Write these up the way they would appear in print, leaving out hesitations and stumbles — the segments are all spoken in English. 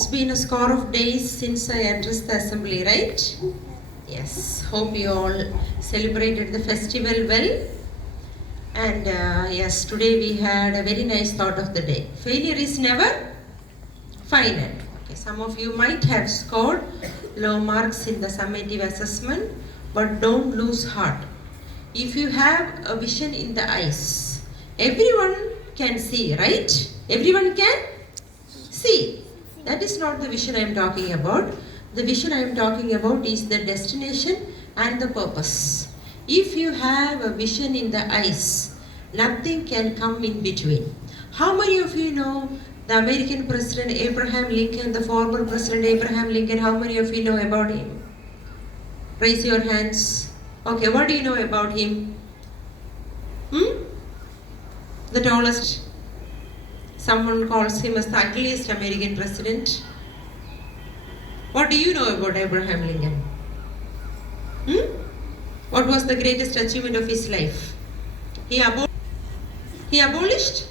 It's been a score of days since I addressed the assembly, right? Yes, hope you all celebrated the festival well. And yes, today we had a very nice thought of the day. Failure is never final. Okay, some of you might have scored low marks in the summative assessment, but don't lose heart. If you have a vision in the eyes, everyone can see, right? Everyone can see. That is not the vision I am talking about. The vision I am talking about is the destination and the purpose. If you have a vision in the eyes, nothing can come in between. How many of you know the American President Abraham Lincoln, the former President Abraham Lincoln? How many of you know about him? Raise your hands. Okay, what do you know about him? The tallest. Someone calls him as the ugliest American president. What do you know about Abraham Lincoln? What was the greatest achievement of his life? He abolished?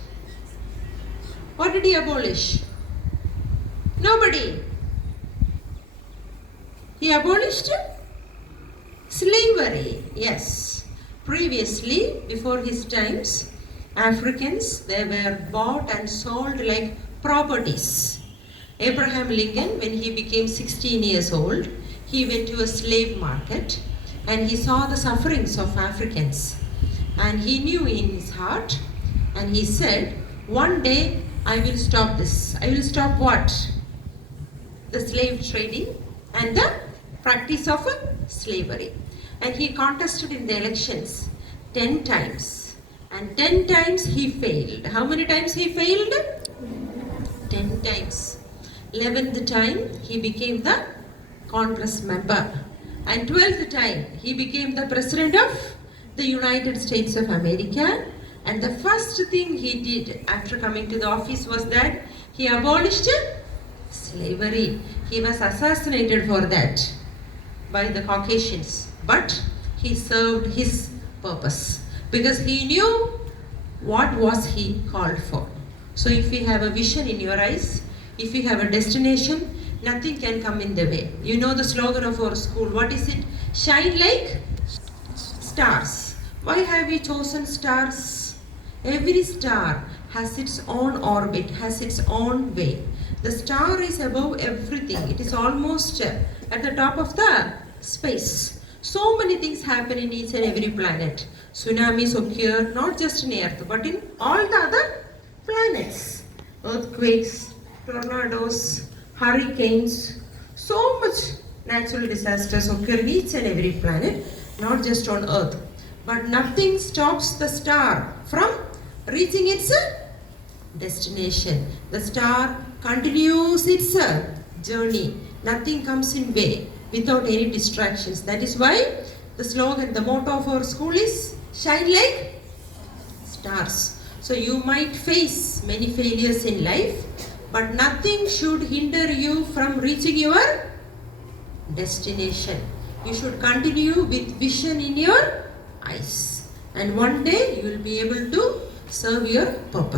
What did he abolish? Nobody. He abolished slavery. Yes. Previously, before his times, Africans, they were bought and sold like properties. Abraham Lincoln, when he became 16 years old, he went to a slave market and he saw the sufferings of Africans. And he knew in his heart and he said, one day I will stop this. I will stop what? The slave trading and the practice of slavery. And he contested in the elections 10 times. And 10 times he failed. How many times he failed? 10 times. 11th time he became the Congress member. And 12th time he became the President of the United States of America. And the first thing he did after coming to the office was that he abolished slavery. He was assassinated for that by the Caucasians. But he served his purpose, because he knew what was he called for. So if you have a vision in your eyes, if you have a destination, nothing can come in the way. You know the slogan of our school. What is it? Shine like stars. Why have we chosen stars? Every star has its own orbit, has its own way. The star is above everything. It is almost at the top of the space. So many things happen in each and every planet. Tsunamis occur not just in Earth but in all the other planets. Earthquakes, tornadoes, hurricanes, so much natural disasters occur in each and every planet, not just on Earth. But nothing stops the star from reaching its destination. The star continues its journey. Nothing comes in way without any distractions. That is why the slogan, the motto of our school is shine like stars. So you might face many failures in life, but nothing should hinder you from reaching your destination. You should continue with vision in your eyes. And one day you will be able to serve your purpose.